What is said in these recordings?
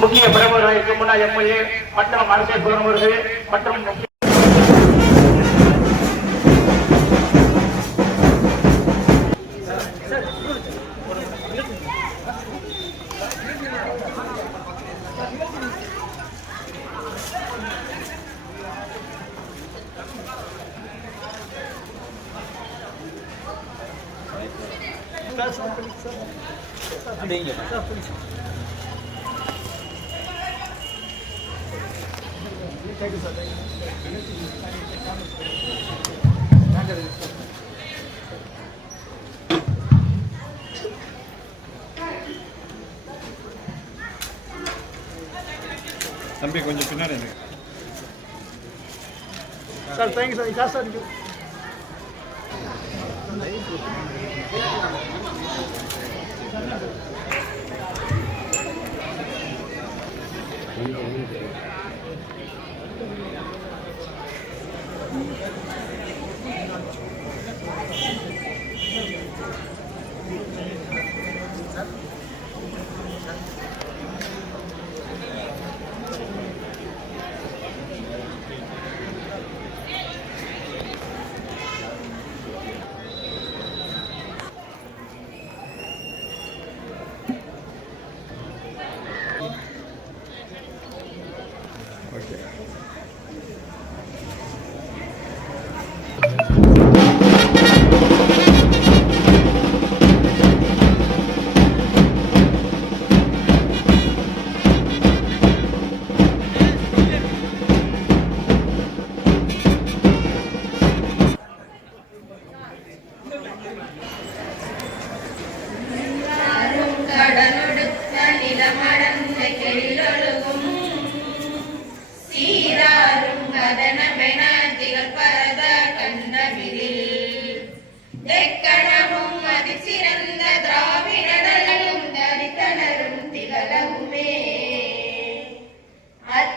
முக்கிய பிரமுகர்களுக்கு முன்னாள் எம்எல்ஏ மற்றும் அரசியல் பிரமுகர்கள் மற்றும் தம்பி கொஞ்சம் பின்னாடி சார் தேங்க்யூ சார் காசு சார்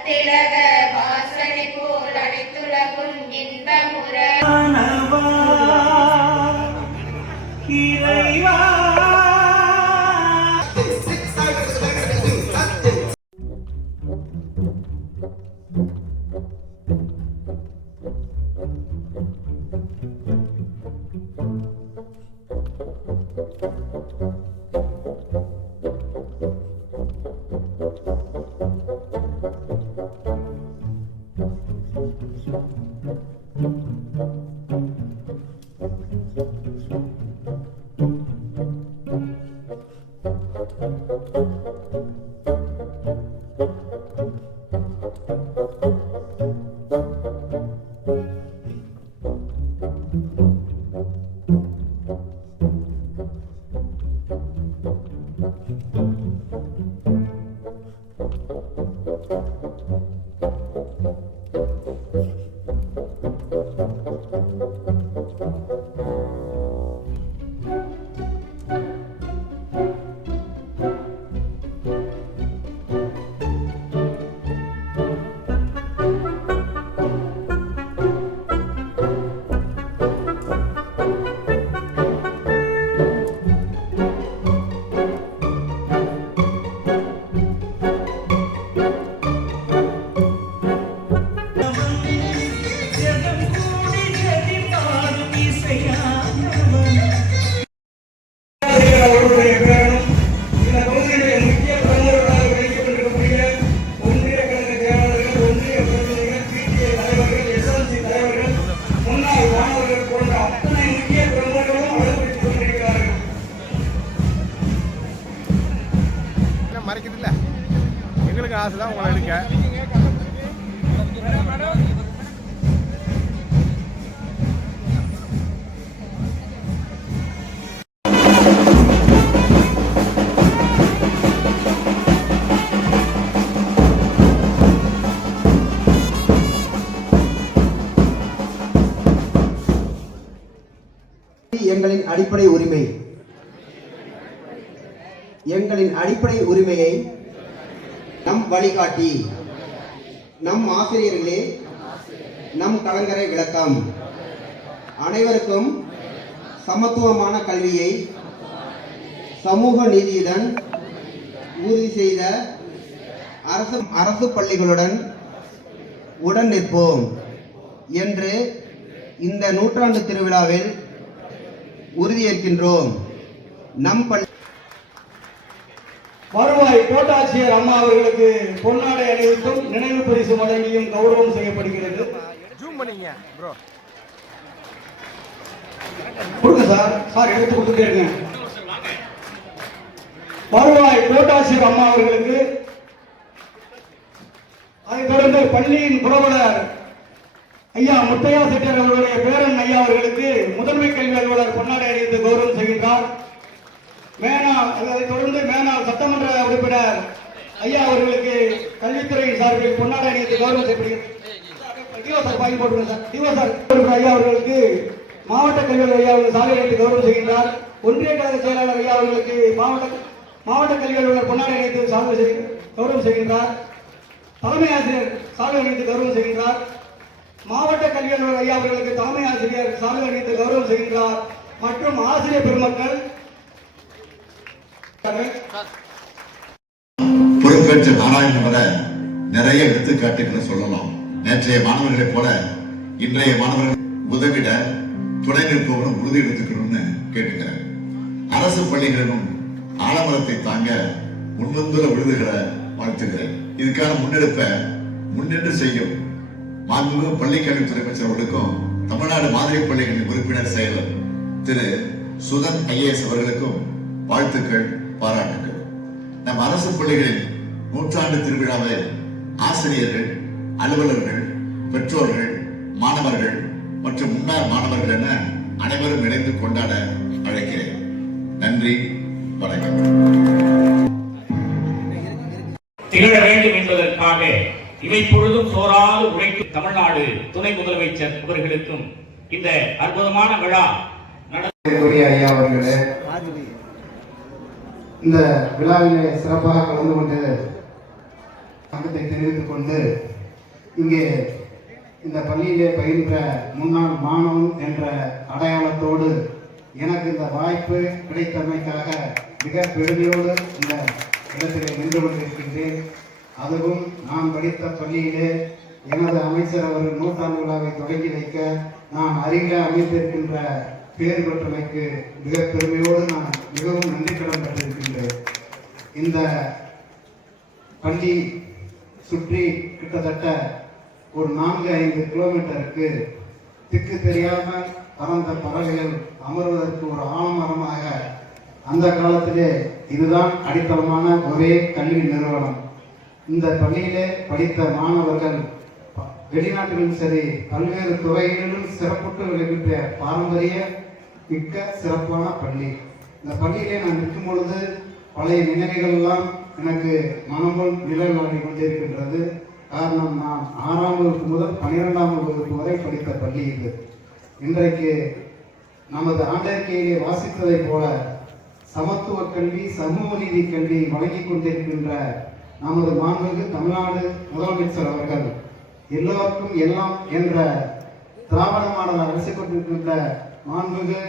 திலக வாசனை போல் அனைத்துலகும் இன்பமுற இறைவா மறைக்குது இல்லை எங்களுக்கு ஆசை தான் உங்களை எடுக்க. எங்களின் அடிப்படை உரிமை, எங்களின் அடிப்படை உரிமையை நம் வழிகாட்டி, நம் ஆசிரியர்களே, நம் கலங்கரை விளக்கம், அனைவருக்கும் சமத்துவமான கல்வியை சமூக நீதியுடன் உறுதி செய்த அரசு பள்ளிகளுடன் உடன் நிற்போம் என்று இந்த நூற்றாண்டு திருவிழாவில் உறுதியேற்கின்றோம். நம் பள்ளி வருவாய் கோட்டாட்சியர் அம்மா அவர்களுக்கு பொன்னாடை அணிவித்தும் நினைவு பரிசு வழங்கியும் கௌரவம் செய்யப்படுகிறது. ஜூம் பண்ணீங்க ப்ரோ. கொடுங்க சார் எடுத்து கொடுத்துட்டே இருங்க. வருவாய் கோட்டாட்சியர் அம்மா அவர்களுக்கு, அதைத் தொடர்ந்து பள்ளியின் புரவலர் ஐயா முத்தையா செட்டியார் அவர்களுடைய பேரன் ஐயா அவர்களுக்கு முதன்மை கல்வி அலுவலர் பொன்னாடை அணிவித்து கௌரவம் செய்கின்றார். அதைத் தொடர்ந்து மேனாள் சட்டமன்ற உறுப்பினர் ஐயா அவர்களுக்கு கல்வித்துறையின் சார்பில் பொன்னாடை அணிவித்து கௌரவம் செய்யப்படுகிறது. ஐயா அவர்களுக்கு மாவட்ட கல்வி ஐயா அவர்கள் சாலை அணிவித்து கௌரவம் செய்கின்றார். ஒன்றிய கழக செயலாளர் ஐயா அவர்களுக்கு மாவட்ட கல்வி அலுவலர் பொன்னாடை அணிவித்து கௌரவம் செய்கின்றார். தலைமை ஆசிரியர் சாலை அணிவித்து கௌரவம் செய்கின்றார். மாவட்ட கல்வி அலுவலர் ஐயா அவர்களுக்கு தலைமை ஆசிரியர் சாலை அணிவித்து கௌரவம் செய்கின்றார். மற்றும் ஆசிரியர் பெருமக்கள் பொறுப்பேற்ற நாராயணன் வர நிறைய எடுத்துக்காட்டுகளை சொல்லலாம். நேற்றைய மாணவர்களைப் போல இன்றைய மாணவர்கள் உதவிட துணை நிற்பவரும் உறுதி எடுத்துக்கணும்னு கேட்டுக்கிறேன். அரசு பள்ளிகளிலும் ஆலமரத்தை தாங்க முன்வந்துள்ள விருதுகளை வாழ்த்துகிறேன். இதுக்கான முன்னெடுப்பை முன்னின்று செய்யும் மாண்புமிகு பள்ளிக்கல்வித்துறை அமைச்சர் அவர்களுக்கும் தமிழ்நாடு மாதிரி பள்ளிகளின் உறுப்பினர் செயலர் திரு சுதன் ஐஏஎஸ் அவர்களுக்கும் வாழ்த்துக்கள், பாராட்டுகள். நம் அரசு பள்ளிகளின் நூற்றாண்டு திருவிழாவை ஆசிரியர்கள், அலுவலர்கள், பெற்றோர்கள், மாணவர்கள் மற்றும் முன்னாள் மாணவர்கள் என அனைவரும் இணைந்து கொண்டாட அழைக்கிறேன். நன்றி, வணக்கம். திகழ வேண்டும் என்பதற்காக இவை பொழுதும் சோறாது உழைக்கும் தமிழ்நாடு துணை முதலமைச்சர் அவர்களுக்கும் இந்த அற்புதமான விழா ஐயா அவர்களே, இந்த விழாவிலே சிறப்பாக கலந்து கொண்டு வணக்கத்தை தெரிவித்துக் கொண்டு, இங்கே இந்த பள்ளியிலே பயின்ற முன்னாள் மாணவன் என்ற அடையாளத்தோடு எனக்கு இந்த வாய்ப்பு கிடைத்தமைக்காக மிக பெருமையோடு இந்த இடத்திலே நின்று கொண்டிருக்கின்றேன். அதுவும் நான் படித்த பள்ளியிலே எனது அமைச்சர் அவர்கள் நூற்றாண்டு விழாவை தொடங்கி வைக்க நான் அருகில் அமைத்திருக்கின்ற பேர் பெற்றமைக்கு மிக பெருமையோடு நான் மிகவும் நன்றி கடன் பெற்றிருக்கின்றேன். இந்த பள்ளி சுற்றி கிட்டத்தட்ட ஒரு 4-5 கிலோமீட்டருக்கு திக்கு தெரியாமல் பறந்த பறவைகள் அமர்வதற்கு ஒரு ஆலமரமாக அந்த காலத்திலே இதுதான் அடித்தளமான ஒரே கல்வி நிறுவனம். இந்த பள்ளியிலே படித்த மாணவர்கள் வெளிநாட்டிலும் சரி பல்வேறு துறைகளிலும் சிறப்புற்று விளைவித்த பாரம்பரிய மிக்க சிறப்பான பள்ளி. இந்த பள்ளியிலே நான் நிற்கும் பொழுது பழைய நினைவுகள் எல்லாம் எனக்கு மனமுள் நிழலாடி கொண்டிருக்கின்றது. காரணம், நான் 6ஆம் வகுப்பு முதல் 12ஆம் வகுப்பு வரை படித்த பள்ளி இது. இன்றைக்கு நமது ஆண்டறிக்கையிலே வாசித்ததைப் போல சமத்துவ கல்வி, சமூக நீதி கல்வி வழங்கிக் கொண்டிருக்கின்ற நமது மாண்புமிகு தமிழ்நாடு முதலமைச்சர் அவர்கள் எல்லோருக்கும் எல்லாம் என்ற திராவிட மாடல் அரசு கொண்டிருக்கின்ற மாண்புமிகு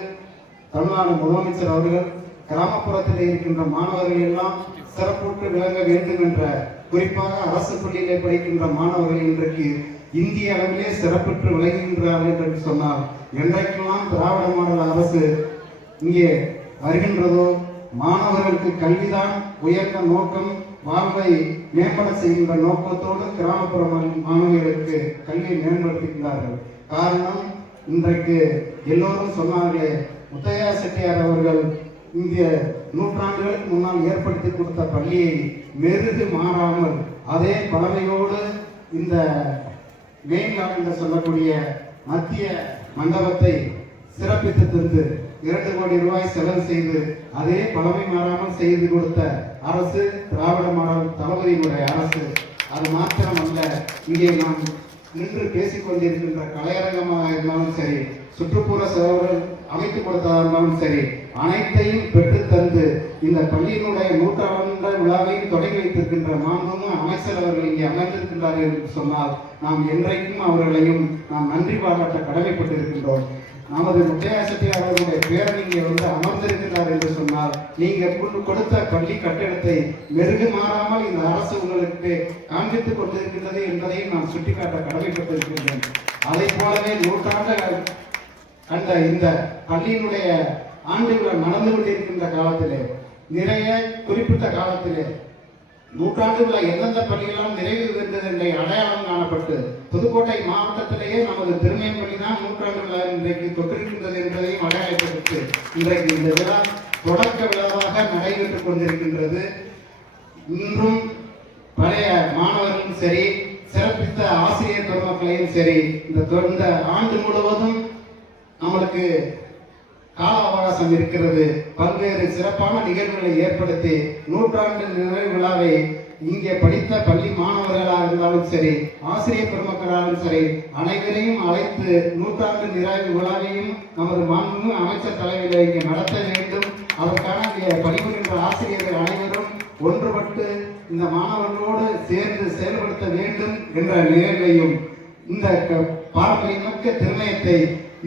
தமிழ்நாடு முதலமைச்சர் அவர்கள் கிராமப்புறத்தில் இருக்கின்ற மாணவர்கள் எல்லாம் சிறப்புற்று விளங்க வேண்டும் என்ற, குறிப்பாக அரசு பள்ளியிலே படிக்கின்ற மாணவர்கள் இன்றைக்கு இந்திய அளவிலே சிறப்புற்று விளங்குகின்றார்கள் என்று சொன்னால், என்றைக்கெல்லாம் திராவிட மாடல் அரசு இங்கே வருகின்றதோ மாணவர்களுக்கு கல்விதான் உயர்ந்த நோக்கம், வாழ்வை மேம்பட செய்கின்ற நோக்கத்தோடு கிராமப்புற மாணவர்களுக்கு கல்வியை மேம்படுத்துகின்றார்கள். காரணம், இன்றைக்கு எல்லோரும் சொன்னார்களே, முத்தையா செட்டியார் அவர்கள் இந்திய நூற்றாண்டுகளுக்கு முன்னால் ஏற்படுத்தி கொடுத்த பள்ளியை மெருகு மாறாமல் அதே பழமையோடு இந்த மெயின்லாண்ட் என்று சொல்லக்கூடிய மத்திய மண்டபத்தை சிறப்பித்து தந்து 2 கோடி ரூபாய் செலவு செய்து அதே பழமை மாறாமல் செய்து கொடுத்த அரசு திராவிட மாடல் தளபதியினுடைய அரசு. அது மாத்திரமல்ல, இங்கே நாம் நின்று பேசிக் கொண்டிருக்கின்ற கலையரங்கமாக இருந்தாலும் சரி, சுற்றுப்புற செலவுகள் அமைத்து கொடுத்ததாக இருந்தாலும் சரி, அனைத்தையும் பெற்றுத்தந்து இந்த பள்ளியினுடைய நூற்றாண்டு விழாவையும் தொடங்கி வைத்திருக்கின்ற மாண்புமிகு அமைச்சர் அவர்கள் இங்கே அமர்ந்திருக்கின்றார்கள் என்று சொன்னால் நாம் என்றைக்கும் அவர்களையும் நாம் நன்றி பாராட்ட கடமைப்பட்டிருக்கின்றோம். நமது முத்தையா செட்டியார் அவர்களுடைய பேரன் இங்கே அமர்ந்திருக்கிறார் என்று சொன்னால், நீங்கள் கொடுத்த பள்ளி கட்டிடத்தை மெருகு மாறாமல் இந்த அரசு உங்களுக்கு உங்களுக்கு காண்பித்துக் கொண்டிருக்கின்றது என்பதையும் நான் சுட்டிக்காட்ட கடமைப்பட்டிருக்கின்றேன். அதை போலவே நூற்றாண்டு கண்ட இந்த பள்ளியினுடைய ஆண்டு விழா நடந்து கொண்டிருக்கின்ற காலத்திலே நிறைய குறிப்பிட்ட காலத்திலே நூற்றாண்டு விழா எந்தெந்த பள்ளியெல்லாம் நிறைவு பெற்றது என்ற அடையாளம் காணப்பட்டு புதுக்கோட்டை மாவட்டத்திலேயே நமது திருமயம் பள்ளி தான் நூற்றாண்டு விழா இன்றைக்கு தொற்றிருக்கின்றது என்பதையும் அடையாளப்படுத்தி இன்றைக்கு இந்த விழா தொடக்க விழாவாக நடைபெற்றுக் கொண்டிருக்கின்றது. இன்றும் பழைய மாணவர்களும் சரி, சிறப்பித்த ஆசிரியர் பெருமக்களையும் சரி, இந்த ஆண்டு முழுவதும் நம்மளுக்கு கால அவகாசம் இருக்கிறது. பல்வேறு சிறப்பான நிகழ்வுகளை ஏற்படுத்தி நூற்றாண்டு நிறைவு விழாவை இங்கே படித்த பள்ளி மாணவர்களாக இருந்தாலும் சரி, ஆசிரியர் பெருமக்களாலும் சரி, அனைவரையும் அழைத்து நூற்றாண்டு நிறைவு விழாவையும் நமது மாண்பு அமைச்சர் தலைமையில் இங்கே நடத்த வேண்டும். அதற்கான பணிபுரிகின்ற ஆசிரியர்கள் அனைவரும் ஒன்றுபட்டு இந்த மாணவர்களோடு சேர்ந்து செயல்படுத்த வேண்டும் என்ற நிகழ்வையும் இந்த பாரம்பரியமிக்க திருமயத்தை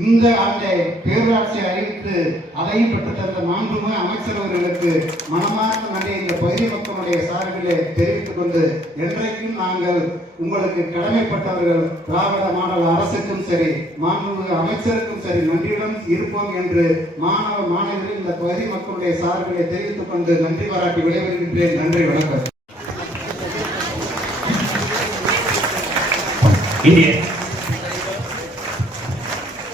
இந்த ஆண்டை பேரூராட்சி அறிவித்து அதையும் பெற்றுத்தந்த மாண்புமிகு அமைச்சர் அவர்களுக்கு மனமார்ந்த நன்றி இந்த பகுதி மக்களுடைய சார்பிலே தெரிவித்துக் கொண்டு, என்றைக்கும் நாங்கள் உங்களுக்கு கடமைப்பட்டவர்கள் திராவிட மாடல் அரசுக்கும் சரி, மாண்புமிகு அமைச்சருக்கும் சரி நன்றியுடன் இருப்போம் என்று மாணவ மாணவர்கள் இந்த பகுதி மக்களுடைய சார்பிலே தெரிவித்துக் கொண்டு நன்றி பாராட்டி விடைபெறுகின்றேன். நன்றி, வணக்கம்.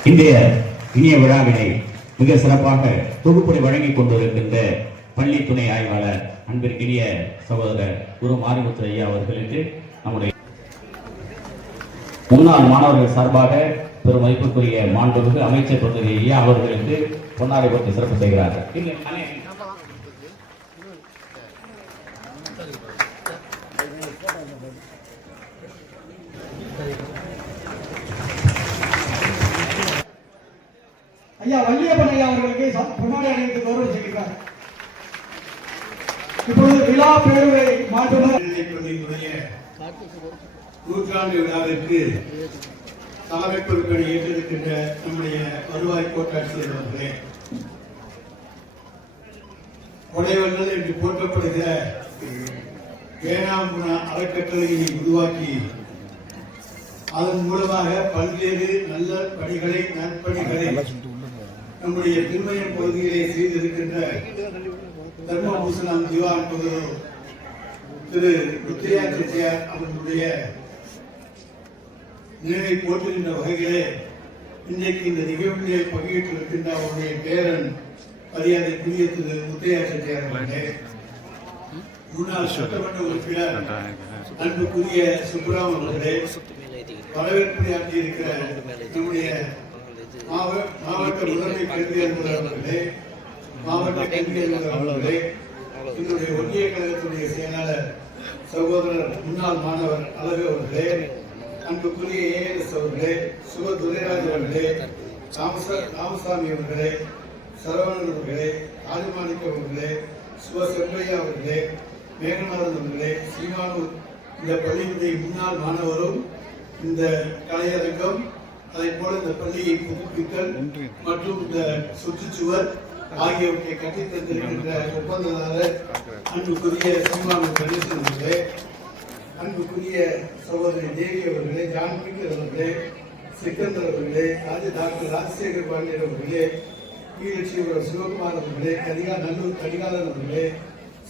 இன்றைய இனிய விழாவினை மிக சிறப்பாக தொகுப்புரை வழங்கிக் கொண்டிருக்கின்ற பள்ளி துணை ஆய்வாளர் அன்பிற்கினிய சகோதரர் குரு மாரிமுத்து ஐயா அவர்களுக்கு நம்முடைய முன்னாள் மாணவர்கள் சார்பாக பெரும் மதிப்புக்குரிய மாண்புமிகு அமைச்சர் தொகுதி ஐயா அவர்களுக்கு பொன்னாடை போட்டு சிறப்பு செய்கிறார்கள். ஐயா வள்ளியப்பன் ஐயா அவர்களுக்கு பொன்னாடை அணிவித்து கௌரவம் செய்கிறார். இப்பொழுது விழா பேருவை பள்ளியினுடைய நூற்றாண்டு விழாவிற்கு தலைமை பொறுப்பை ஏற்றிருக்கின்ற நம்முடைய வருவாய் கோட்டாட்சியர் அவர்களே, கொடைவள்ளல் என்று போற்றப்படுகிற வேளாண் அறக்கட்டளையை உருவாக்கி அதன் மூலமாக பல்வேறு நல்ல பணிகளை நற்பணிகளை நம்முடைய திருமயம் பகுதியிலே செய்திருக்கின்ற தர்மபூசணம் திவான் திரு ருத்ரியா செட்டியார் அவர்களுடைய நினைவை போற்றுகின்ற வகையிலே இன்றைக்கு இந்த நிகழ்விலே பங்கேற்றிருக்கின்ற அவருடைய பேரன் மரியாதைக்குரிய திரு ருத்ரியா செட்டியார் அவர்களே, முன்னாள் சட்டமன்ற உறுப்பினர் அன்புக்குரிய சுப்ராம் அவர்களே, வரவேற்புரையாற்றி இருக்கிற நம்முடைய மாவட்ட முதன்மை கல்வி அலுவலர் அவர்களே, மாவட்ட கல்வி அலுவலர் அவர்களே, என்னுடைய ஒன்றிய கழகத்துடைய செயலாளர் சகோதரர் முன்னாள் மாணவர் அழகு அவர்களே, அன்புக்குரிய ஏஎஸ் அவர்களே, சுப துரைராஜ் அவர்களே, ராமசாமி அவர்களே, சரவணன் அவர்களே, ஆதிமாணிக்கம் அவர்களே, சுப செல்வையா அவர்களே, மேகநாதன் அவர்களே, சீமானூர் இந்த பள்ளியினுடைய முன்னாள் மாணவரும் இந்த கலையரங்கம் அதை போல இந்த பள்ளியை புதுப்பித்தல் மற்றும் இந்த சுற்றுச்சுவர் ஆகியவற்றை கட்டித் தந்திருக்கின்ற ஒப்பந்ததாரர் அன்புக்குரிய சீமானூர் கணேசன் அவர்களே, அன்புக்குரிய சகோதரி தேவி அவர்களே, ஜான்மிகர் அவர்களே, சிக்கந்தர் அவர்களே, டாக்டர் ராஜசேகர் பாண்டியர் அவர்களே, கீழச்சிவரம் சிவகுமார் அவர்களே, நல்லூர் கரிகாலன் அவர்களே,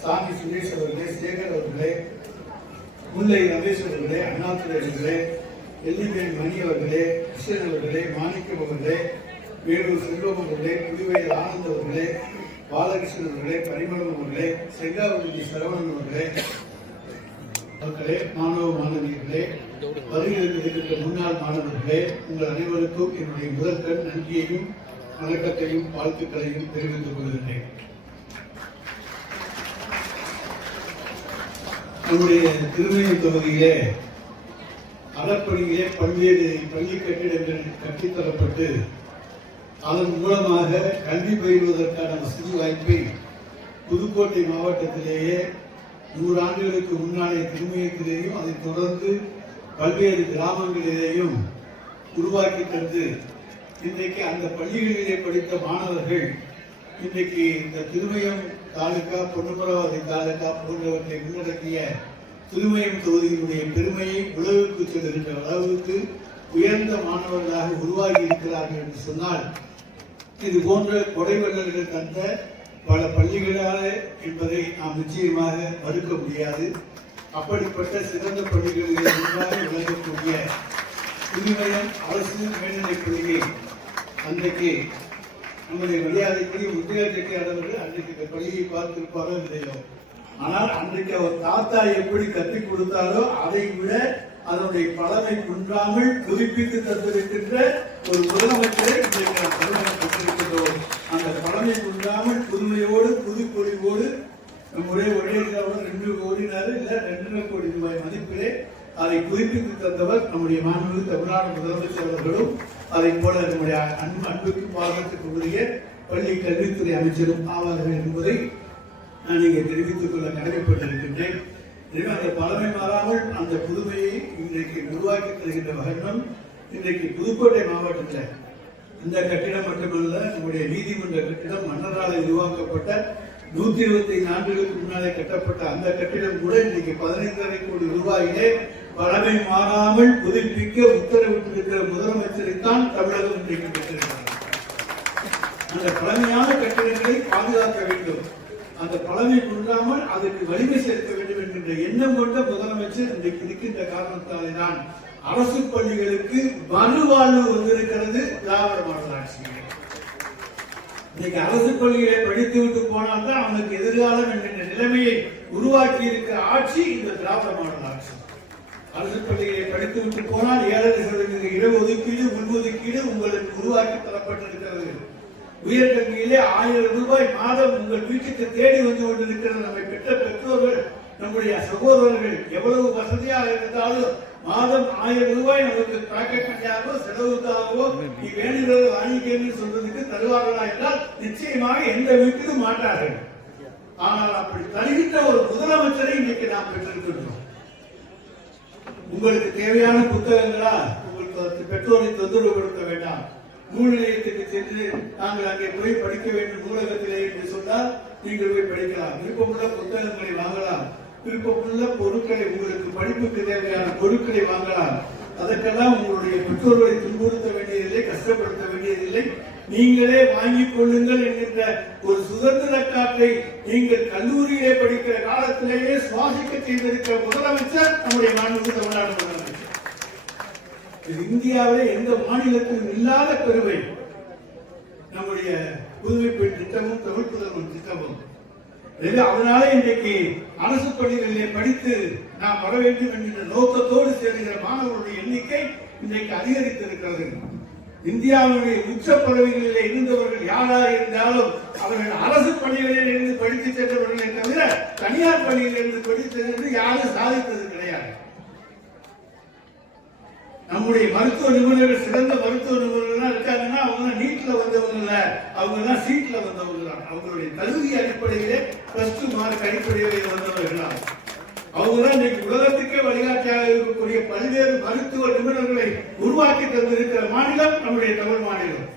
சாமி சுரேஷ் அவர்களே, சேகர் அவர்களே, முல்லை ரமேஷ் அவர்களே, அண்ணாதுரை அவர்களே, எல்லிவேல் மணி அவர்களே, கிருஷ்ணன் அவர்களே, மாணிக்கம் அவர்களே, வேலூர் செல்வம் அவர்களே, புதுவையில் ஆனந்த் அவர்களே, பாலகிருஷ்ணன் அவர்களே, பரிமளம் அவர்களே, செங்காவதி சரவணன் அவர்களே, மக்களே, மாணவ மாணவியர்களே, வருகிறது இருக்கின்ற முன்னாள் மாணவர்களே, உங்கள் அனைவருக்கும் என்னுடைய முதற்கண் நன்றியையும் வணக்கத்தையும் வாழ்த்துக்களையும் தெரிவித்துக் கொள்கிறேன். நம்முடைய திருமயம் தொகுதியிலே அறப்பணியிலே பல்வேறு பள்ளி கட்டிடங்கள் கட்டித்தரப்பட்டு அதன் மூலமாக கல்வி பயிலுவதற்கான வசதி வாய்ப்பை புதுக்கோட்டை மாவட்டத்திலேயே 100 ஆண்டுகளுக்கு முன்னாலே திருமயத்திலேயும் அதைத் தொடர்ந்து பல்வேறு கிராமங்களிலேயும் உருவாக்கி தந்து இன்றைக்கு அந்த பள்ளிகளிலே படித்த மாணவர்கள் இன்றைக்கு இந்த திருமயம் தாலுகா, பொன்னுமராவதி தாலுகா போன்றவற்றை உள்ளடக்கிய திருமயம் தொகுதியினுடைய பெருமையை உலகுக்கு செல்கின்ற அளவுக்கு உயர்ந்த மாணவர்களாக உருவாகி இருக்கிறார்கள் என்று சொன்னால் இது போன்ற கொடைவள்ளல்கள் தந்த பல பள்ளிகளாக என்பதை நாம் நிச்சயமாக மறுக்க முடியாது. அப்படிப்பட்ட சிறந்த பள்ளிகளில் ஒன்றாக விளங்கக்கூடிய திருமயம் அரசு மேல்நிலைப் பள்ளியை அன்றைக்கு நம்முடைய மரியாதைக்குரிய முத்தையா செட்டியார் அவர்கள் அன்றைக்கு இந்த பள்ளியை பார்த்திருப்பாரோ இல்லையோ, ஆனால் அன்றைக்கு அவர் தாத்தா எப்படி கற்றுக் கொடுத்தாரோ அதை விட அதனுடைய பலனை குன்றாமல் புதுப்பித்து தந்திருக்கின்ற ஒரு முதலமைச்சரை இன்றைக்கு நாம் தமிழகம் பெற்றிருக்கின்றோம். அந்த பலனை குன்றாமல் புதுமையோடு புதுப்பொழிவோடு நம்முடைய ஒரே 2 கோடினாரு இல்ல 2.5 கோடி ரூபாய் மதிப்பிலே அதை புதுப்பித்து தந்தவர் நம்முடைய மாண்பு தமிழ்நாடு முதலமைச்சர் அவர்களும், அதை போல நம்முடைய அன்புக்கு பாராட்டுக்கு உரிய பள்ளி கல்வித்துறை அமைச்சரும் ஆவார்கள் என்பதை நான் இங்கே தெரிவித்துக் கொள்ள கடமைப்பட்டிருக்கின்றேன். எனவே அந்த பழமை மாறாமல் அந்த புதுமையை இன்றைக்கு உருவாக்கி தருகின்ற வகையிலும் இன்றைக்கு புதுக்கோட்டை மாவட்டத்தில் இந்த கட்டிடம் மட்டுமல்ல, நம்முடைய நீதிமன்ற கட்டிடம் மன்னரால் உருவாக்கப்பட்ட 125 ஆண்டுகளுக்கு முன்னாலே கட்டப்பட்ட அந்த கட்டிடம் கூட இன்றைக்கு 15.5 கோடி ரூபாயிலே பழமை மாறாமல் புதுப்பிக்க உத்தரவிட்டிருக்கிற முதலமைச்சரைத்தான் தமிழகம் இன்றைக்கு பெற்றிருக்கிறது. அந்த பழமையான கட்டிடங்களை பாதுகாக்க வேண்டும், அந்த பழமை குன்றாமல் அதற்கு வலிமை சேர்க்க வேண்டும் என்கின்ற எண்ணம் கொண்ட முதலமைச்சர் இன்றைக்கு இருக்கின்ற காரணத்தாலே தான் அரசு பள்ளிகளுக்கு மறுவாழ்வு வந்திருக்கிறது திராவிட மாடல் ஆட்சியில். இன்னைக்கு அரசு பள்ளிகளை படித்து விட்டு போனால் தான் அவனுக்கு எதிர்காலம் என்கின்ற நிலைமையை உருவாக்கி இருக்கிற ஆட்சி இந்த திராவிட மாடல் ஆட்சி. அரசு பள்ளிகளை படித்து விட்டு போனால் 7.5% இடஒதுக்கீடு உள்ஒதுக்கீடு உங்களுக்கு உருவாக்கி தரப்பட்டிருக்கிறது. உயர்கல்வியிலே 1000 ரூபாய் மாதம் உங்கள் வீட்டுக்கு தேடி வந்து கொண்டிருக்கிறது. நம்மை பெற்ற பெற்றோர்கள், நம்முடைய சகோதரர்கள் எவ்வளவு வசதியாக இருந்தாலும் மாதம் 1000 ரூபாய் நமக்கு பாக்கெட்டாகவோ செலவுக்காகவோ நீ வேணுங்கிறத வாங்கிக்கன்னு சொல்றதுக்கு தருவார்களா என்றால் நிச்சயமாக எந்த வீட்டிலும் மாட்டார்கள். ஆனால் அப்படி தருகின்ற ஒரு முதலமைச்சரை இன்னைக்கு நாம் பெற்றிருக்கின்றோம். உங்களுக்கு தேவையான புத்தகங்களா, உங்களுக்கு பெற்றோரை தொந்தரவுபடுத்த வேண்டாம், நூல் நிலையத்துக்கு சென்று நாங்கள் அங்கே போய் படிக்க வேண்டும் நூலகத்திலே என்று சொன்னால் நீங்கள் போய் படிக்கலாம். விருப்பமுள்ள புத்தகங்களை வாங்கலாம், விருப்பமுள்ள பொருட்களை, உங்களுக்கு படிப்புக்கு தேவையான பொருட்களை வாங்கலாம். அதற்கெல்லாம் உங்களுடைய பெற்றோர்களை துன்புறுத்த வேண்டியதில்லை, கஷ்டப்படுத்த வேண்டியதில்லை. நீங்களே வாங்கிக் கொள்ளுங்கள் என்கின்ற ஒரு சுதந்திர காற்றை நீங்கள் கல்லூரியிலே படிக்கிற காலத்திலேயே சுவாசிக்க செய்திருக்கிற முதலமைச்சர் நம்முடைய மாண்புமிகு தமிழ்நாடு முதலமைச்சர். இது இந்தியாவிலே எந்த மாநிலத்திலும் இல்லாத பெருமை நம்முடைய புதுமை பெண் திட்டமும் தமிழ் புதல்வன் திட்டமும். அதனால இன்றைக்கு அரசு பள்ளிகளிலே படித்து நாம் வர வேண்டும் என்கிற நோக்கத்தோடு சேர்கிற மாணவர்களுடைய எண்ணிக்கை இன்றைக்கு அதிகரித்திருக்கிறது. இந்தியாவுடைய உச்ச பதவிகளிலே இருந்தவர்கள் யாராக இருந்தாலும் அவர்கள் அரசு பள்ளிகளில் இருந்து படித்து சென்றவர்களை தவிர தனியார் பள்ளியில் இருந்து படித்து சென்று யாரும் சாதித்தது கிடையாது. நம்முடைய மருத்துவ நிபுணர்கள், சிறந்த மருத்துவ நிபுணர்கள் இருக்காங்கன்னா அவங்க நீட்ல வந்தவங்க இல்ல, அவங்க தான் சீட்ல வந்தவங்க தான். அவங்களுடைய தகுதி அடிப்படையிலே +2 மார்க் அடிப்படையில் வந்தவர்களா அவங்க தான் இன்னைக்கு உலகத்துக்கே வழிகாட்டியாக இருக்கக்கூடிய பல்வேறு மருத்துவ நிபுணர்களை உருவாக்கி தந்திருக்கிற மாநிலம் நம்முடைய தமிழ் மாநிலம்.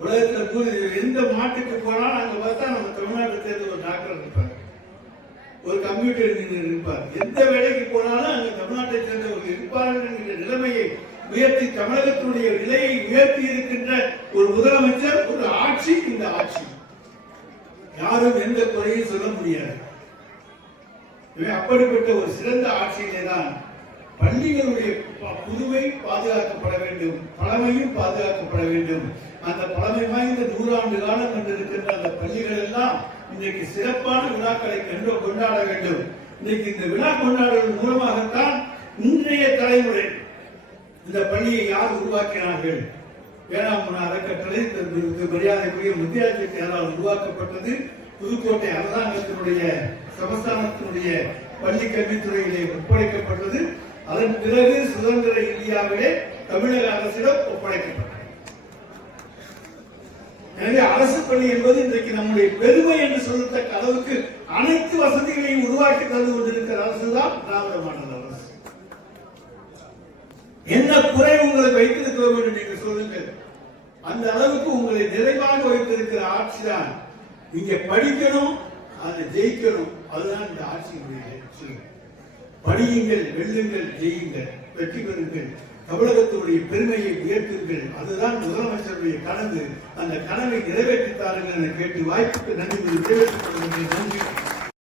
உலகத்தில் எந்த நாட்டுக்கு போனாலும் அங்க பார்த்தா நம்ம தமிழ்நாட்டை சேர்ந்த ஒரு டாக்டர் இருப்பார், ஒரு கம்ப்யூட்டர் இன்ஜினியர் இருப்பார். எந்த வேலைக்கு போனாலும் அங்க தமிழ்நாட்டை சேர்ந்தவர்கள் இருப்பார்கள் என்கிற நிலைமையை உயர்த்தி தமிழகத்தினுடைய நிலையை உயர்த்தி இருக்கின்ற ஒரு முதலமைச்சர், ஒரு ஆட்சி. இந்த ஆட்சி யாரும் எந்த குறையும் சொல்ல முடியாது. அப்படிப்பட்ட ஒரு சிறந்த ஆட்சியிலே தான் பள்ளிகளுடைய புதுமை பாதுகாக்கப்பட வேண்டும், பழமையும் பாதுகாக்கப்பட வேண்டும். அந்த பழமை வாய்ந்த 100 ஆண்டு காலம் கொண்டிருக்கின்ற அந்த பள்ளிகள் எல்லாம் இன்றைக்கு சிறப்பான விழாக்களை கொண்டாட வேண்டும். இன்னைக்கு இந்த விழா கொண்டாடுவதன் மூலமாகத்தான் இன்றைய தலைமுறை இந்த பள்ளியை யார் உருவாக்கினார்கள், வேளாண் அறக்கட்டளை மரியாதைக்குரிய முத்தையா செட்டியாரால் உருவாக்கப்பட்டது. புதுக்கோட்டை அரசாங்கத்தினுடைய சமஸ்தானத்தினுடைய பள்ளி கல்வித்துறையிலே ஒப்படைக்கப்பட்டது. அதன் பிறகு சுதந்திர இந்தியாவிலே தமிழக அரசிடம் ஒப்படைக்கப்பட்டது. எனவே அரசு பள்ளி என்பது இன்றைக்கு நம்முடைய பெருமை என்று சொல்லத்தக்க அளவுக்கு அனைத்து வசதிகளையும் உருவாக்கி தந்து கொண்டிருக்கிற அரசு தான் திராவிட மாடல் அரசு. என்ன குறை உங்களுக்கு வைத்திருக்கிறோம் என்று நீங்கள் சொல்லுங்கள். அந்த அளவுக்கு உங்களை நிறைவாக வைத்திருக்கிற ஆட்சி தான். இங்க படிக்கணும், அதை ஜெயிக்கணும், அதுதான் இந்த ஆட்சியினுடைய லட்சியம். படியுங்கள், வெல்லுங்கள், ஜெயுங்கள், வெற்றி பெறுங்கள், தமிழகத்துடைய பெருமையை உயர்த்துங்கள். அதுதான் முதலமைச்சருடைய கனவு. அந்த கனவை நிறைவேற்றித்தார்கள் என கேட்டு வாய்ப்புக்கு நன்றி நிறைவேற்றிக் கொள்கின்றேன். நன்றி.